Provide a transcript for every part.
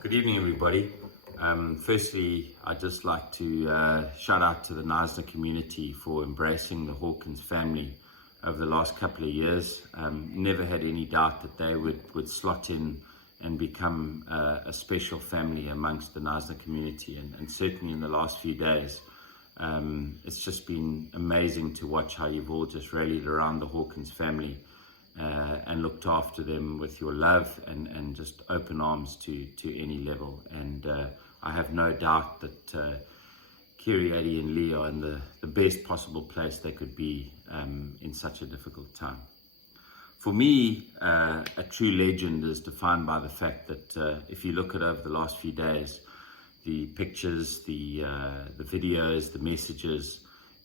Good evening, everybody. Firstly, I'd just like to shout out to the Knysna community for embracing the Hawkins family over the last couple of years. Never had any doubt that they would slot in and become a special family amongst the Knysna community, and certainly in the last few days. It's just been amazing to watch how you've all just rallied around the Hawkins family and looked after them with your love and just open arms to any level. And I have no doubt that Kiri, Eddie and Lee are in the best possible place they could be in such a difficult time. For me, a true legend is defined by the fact that if you look at over the last few days, the pictures, the videos, the messages,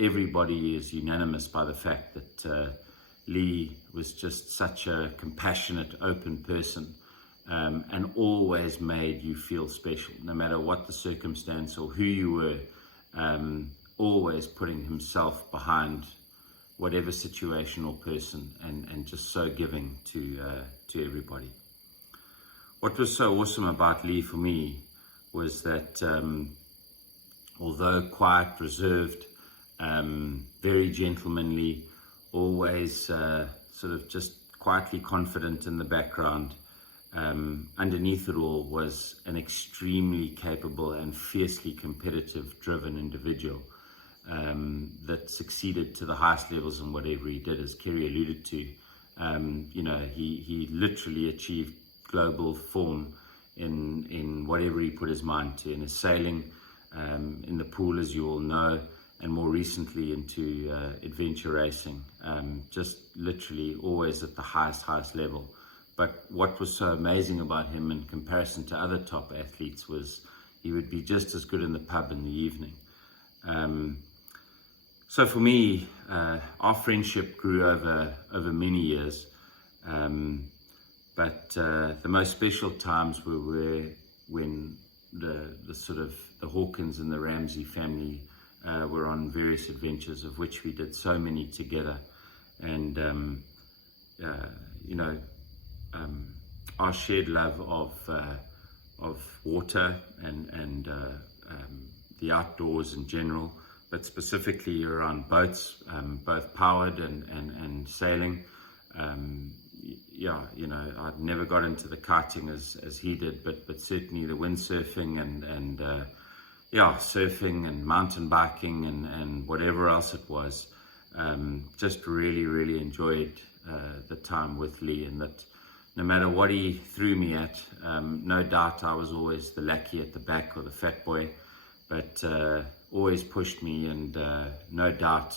everybody is unanimous by the fact that Lee was just such a compassionate, open person, and always made you feel special, no matter what the circumstance or who you were, always putting himself behind whatever situation or person, and just so giving to everybody. What was so awesome about Lee for me was that although quiet, reserved, very gentlemanly, always sort of just quietly confident in the background, underneath it all was an extremely capable and fiercely competitive, driven individual that succeeded to the highest levels in whatever he did. As Kerry alluded to, he literally achieved global form in whatever he put his mind to, in his sailing, in the pool, as you all know, and more recently into adventure racing, just literally always at the highest level. But what was so amazing about him in comparison to other top athletes was he would be just as good in the pub in the evening. So for me, our friendship grew over many years, but the most special times were when the sort of the Hawkins and the Ramsey family were on various adventures, of which we did so many together. And our shared love of water and the outdoors in general, but specifically around boats, both powered and sailing. I'd never got into the kiting as he did, but certainly the windsurfing and surfing and mountain biking and whatever else it was. Just really enjoyed the time with Lee, and that no matter what he threw me at, no doubt I was always the lackey at the back or the fat boy, but always pushed me, and no doubt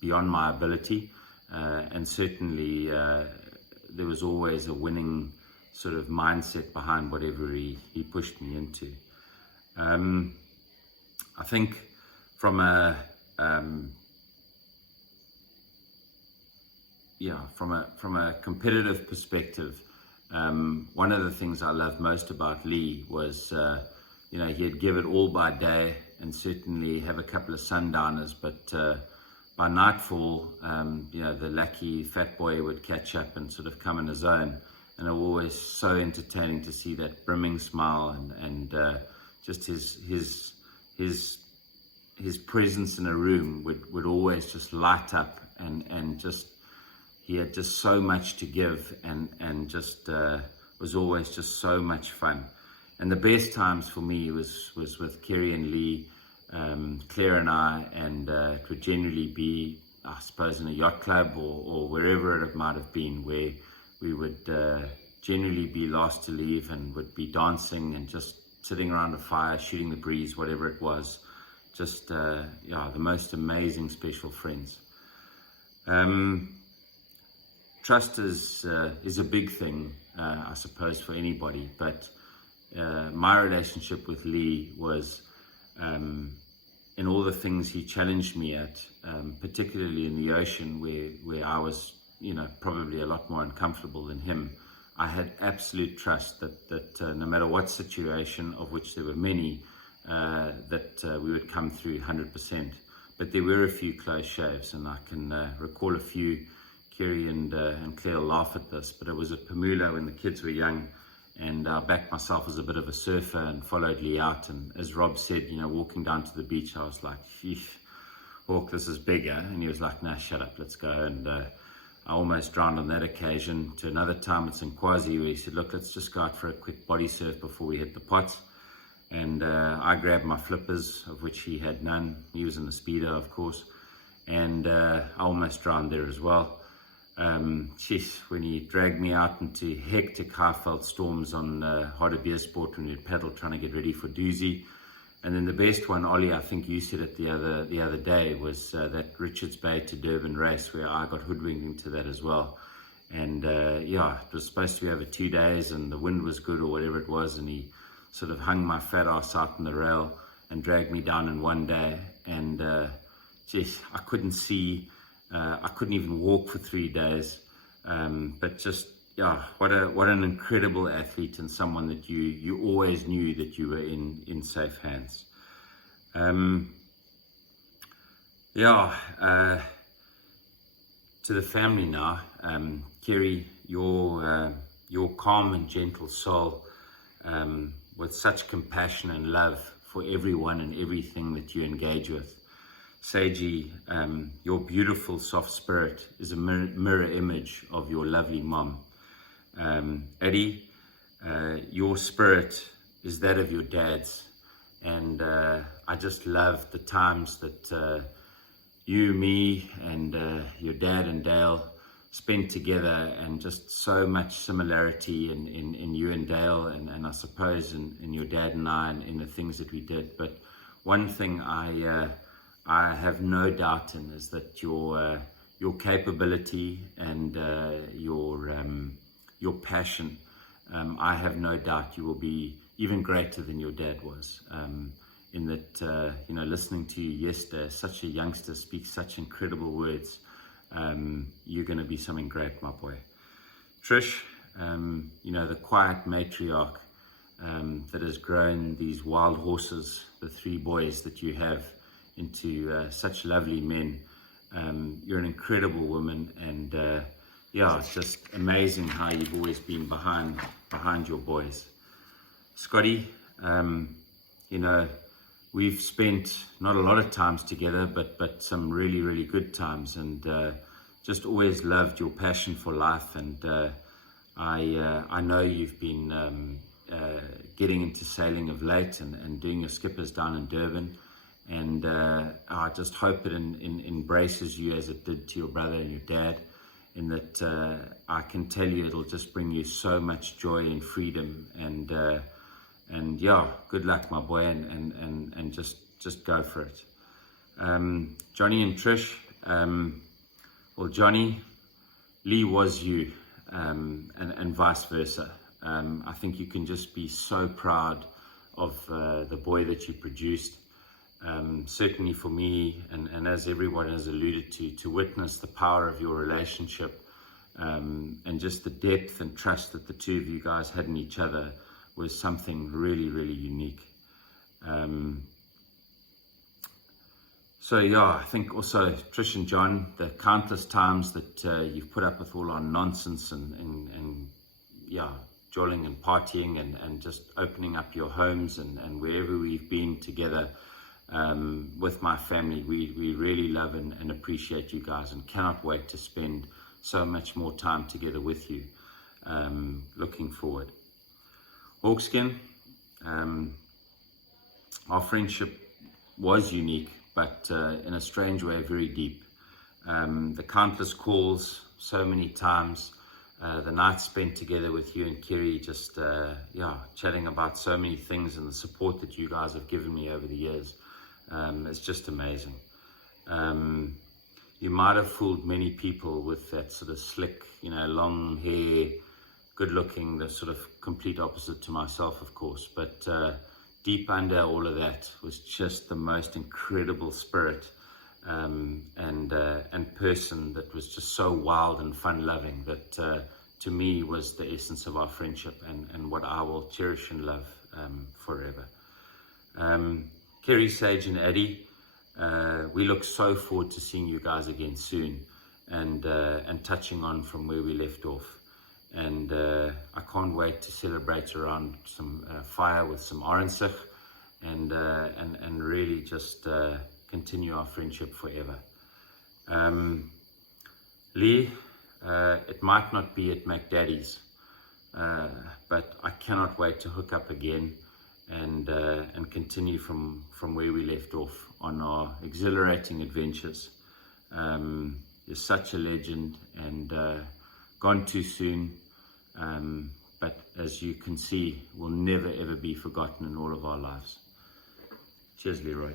beyond my ability, and certainly there was always a winning sort of mindset behind whatever he pushed me into. I think from a competitive perspective, one of the things I loved most about Lee was he'd give it all by day and certainly have a couple of sundowners, but by nightfall, the lucky fat boy would catch up and sort of come in his own, and it was always so entertaining to see that brimming smile and just his presence in a room would always just light up, and just he had just so much to give, and just was always just so much fun. And the best times for me was with Kerry and Lee, Claire and I, and it would generally be, I suppose, in a yacht club or wherever it might have been, where we would generally be last to leave and would be dancing and just sitting around a fire, shooting the breeze, whatever it was. Just the most amazing special friends. Trust is a big thing, I suppose, for anybody, but my relationship with Lee was in all the things he challenged me at, particularly in the ocean, where I was probably a lot more uncomfortable than him. I had absolute trust that no matter what situation, of which there were many, that we would come through 100%. But there were a few close shaves, and I can recall a few. Kerry and Claire laugh at this, but it was at Pamula when the kids were young, and I backed myself as a bit of a surfer and followed Lee out. And as Rob said, walking down to the beach, I was like, "Sheesh, Hawk, this is bigger." And he was like, "Nah, shut up, let's go." And I almost drowned on that occasion. To another time, it's in Kwazi, where he said, "Look, let's just go out for a quick body surf before we hit the pots." And I grabbed my flippers, of which he had none. He was in the Speedo, of course. And I almost drowned there as well. When he dragged me out into hectic high-felt storms on Harder Sport when we'd paddle trying to get ready for Doozy. And then the best one, Ollie, I think you said it the other day, was that Richards Bay to Durban race, where I got hoodwinked into that as well. And it was supposed to be over 2 days, and the wind was good or whatever it was, and he sort of hung my fat ass out on the rail and dragged me down in 1 day. And I couldn't see. I couldn't even walk for 3 days, but just, what an incredible athlete, and someone that you always knew that you were in safe hands. To the family now, Kerry, your calm and gentle soul, with such compassion and love for everyone and everything that you engage with. Seiji, your beautiful soft spirit is a mirror image of your lovely mom. Eddie, your spirit is that of your dad's, and I just love the times that you, me, and your dad and Dale spent together, and just so much similarity in you and Dale, and I suppose in your dad and I, and in the things that we did. But one thing I have no doubt in is that your capability and your passion, I have no doubt you will be even greater than your dad was. In that, listening to you yesterday, such a youngster speak such incredible words. You're going to be something great, my boy. Trish, the quiet matriarch that has grown these wild horses, the 3 boys that you have, into such lovely men. You're an incredible woman, and it's just amazing how you've always been behind your boys. Scotty, we've spent not a lot of times together, but some really, really good times, and just always loved your passion for life. And I know you've been getting into sailing of late, and doing your skippers down in Durban. And I just hope it embraces you as it did to your brother and your dad, in that I can tell you it'll just bring you so much joy and freedom. And good luck, my boy, and just go for it. Johnny and Trish, Johnny, Lee was you, and vice versa. I think you can just be so proud of the boy that you produced. Certainly for me, and as everyone has alluded to witness the power of your relationship, and just the depth and trust that the two of you guys had in each other, was something really, really unique. I think also Trish and John, the countless times that you've put up with all our nonsense and jolling and partying, and just opening up your homes, and wherever we've been together. With my family, we really love and appreciate you guys, and cannot wait to spend so much more time together with you. Looking forward. Hawkskin, our friendship was unique, but in a strange way, very deep. The countless calls, so many times, the nights spent together with you and Kerry, just chatting about so many things, and the support that you guys have given me over the years. It's just amazing. You might have fooled many people with that sort of slick, long hair, good looking, the sort of complete opposite to myself, of course. But deep under all of that was just the most incredible spirit, and person that was just so wild and fun-loving, that to me was the essence of our friendship, and what I will cherish and love forever. Kerry, Sage, and Eddie, we look so forward to seeing you guys again soon, and touching on from where we left off. and I can't wait to celebrate around some fire with some orensich, and really just continue our friendship forever. Lee, it might not be at McDaddy's, but I cannot wait to hook up again and continue from where we left off on our exhilarating adventures. You're such a legend, and gone too soon, but as you can see, will never ever be forgotten in all of our lives. Cheers, Leroy.